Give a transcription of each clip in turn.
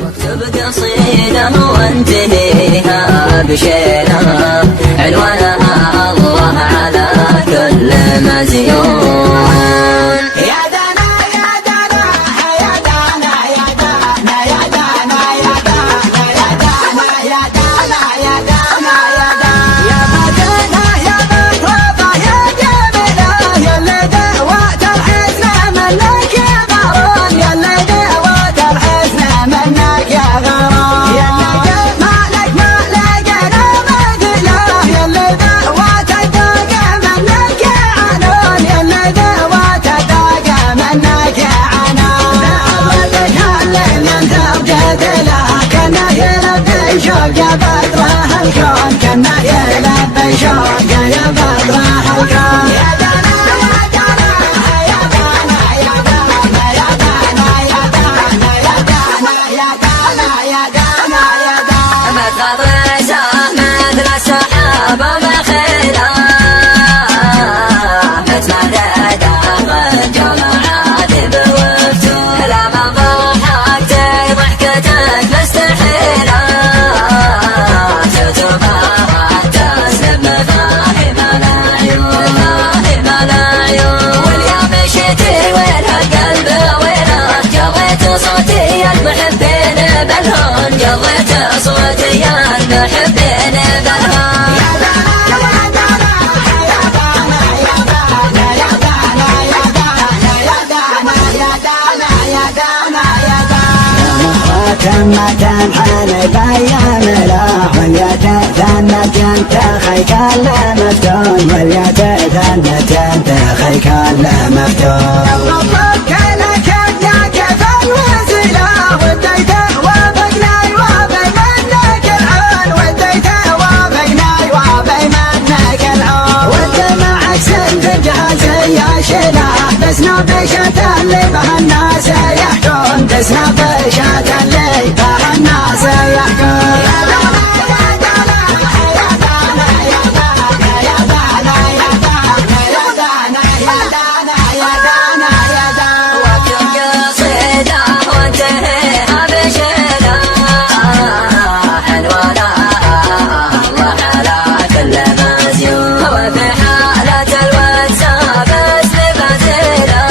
واكتب قصيدة وانتهيها بشيلة عنوانها الله على كل مزيون. يا دانا يا دانا يا دانا يا دانا يا دانا يا دانا يا دانا يا دانا يا دانا يا دانا يا مدينة يا مطربة يا جميلة يا اللي دوات الحزن منك يا غرام يا اللي دوات الحزن منك يا غرام يا اللي مالك ما لقينا مثله يا اللي دوات الداقة منك يا عنون يا اللي دوات الداقة منك يا عنون دعوتك الليل انت بجد له كانه يلبي شوق يا بدره الكون كانه يلبي شوق يا بدره الكون يا دانا يا دانا يا دانا يا دانا يا دانا يا دانا يا دانا يا دانا يا دانا يا دانا مثل ريشه مثل السحاب بخيله مثل ريده رجل عاتب وفتون لما ضحكتي ضحكتك مستحيله تتربى تسلم مفاهيم العيون مفاهيم العيون. واليوم مشيتي وين القلب وينه قضيت صوتي المحبين بالهون قضيت صوتي المحبين بالهون. يا دانا يا دانا يا دانا يا دانا يا دانا يا دانا يا دانا يا دانا يا دانا يا دانا كما تنحني بأيام له واليا تثنت انت خيك مفتون واليا تثنت انت خيك مفتون مبروك لك ابنك فالوزيله وديته وبقناي وبيمنك العون وديته وبقناي وبيمنك العون والدمع سن في الجهاز يا شيله بس نبشة اللي بها الناس يحكون بس نبشة اللي بها الناس يحكون. يا دانا يا دانا يا دانا يا دانا يا دانا يا دانا يا دانا يا دانا يا دانا واكتب قصيدة وانتهيها بشيلة عنوانها الله على كل مزيون. وفي حالة الواتساب اسمي بزيلة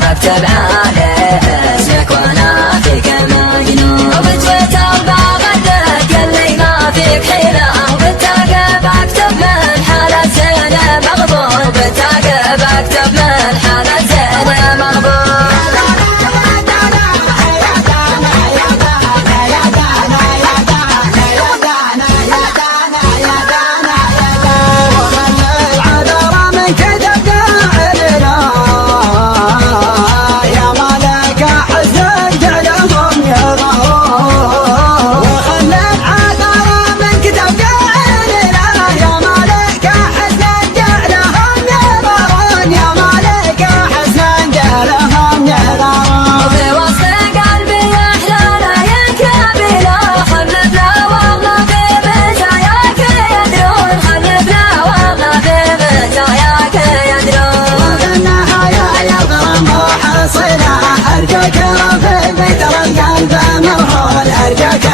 بكتب عليه اسمك وانا فيك مجنون. وبتويتر بغدك اللي ما فيك حيلة وبالتعقب اكتب من حالة زينة مغبون بالتعقب اكتب من حالة زينة مغبون. أرجوك رفيق بيت القلب مرهون أرجوك